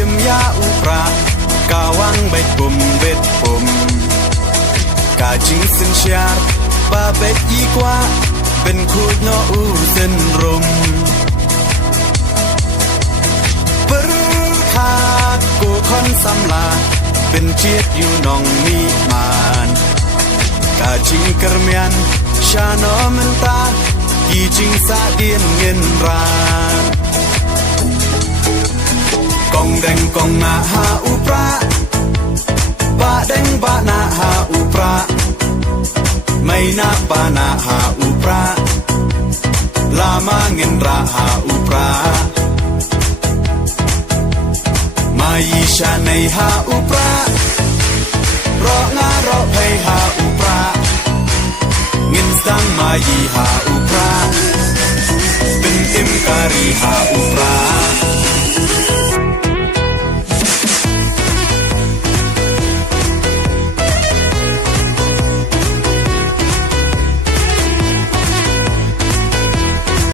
ชิมยาอุปรากาวังใบปุ่มเบ็ดปุ่มกาจิงสินเชียบาเบ็ดอีกว่าเป็นคูดโนอูเส้นรมปรึคาดกูคอนสำลาเป็นเจียดอยู่นองมีมานกาจิงกระเมียนชาโนมันตากีจิงสาเดียนเงินรากองแดงกองนาหาอุปราบาแดงบานาหาอุปราไม่นาบานาหาอุปราลามาเงินราหาอุปรามายีชาในหาอุปรารองารอเพยหาอุปราเงินสังมายีหาอุ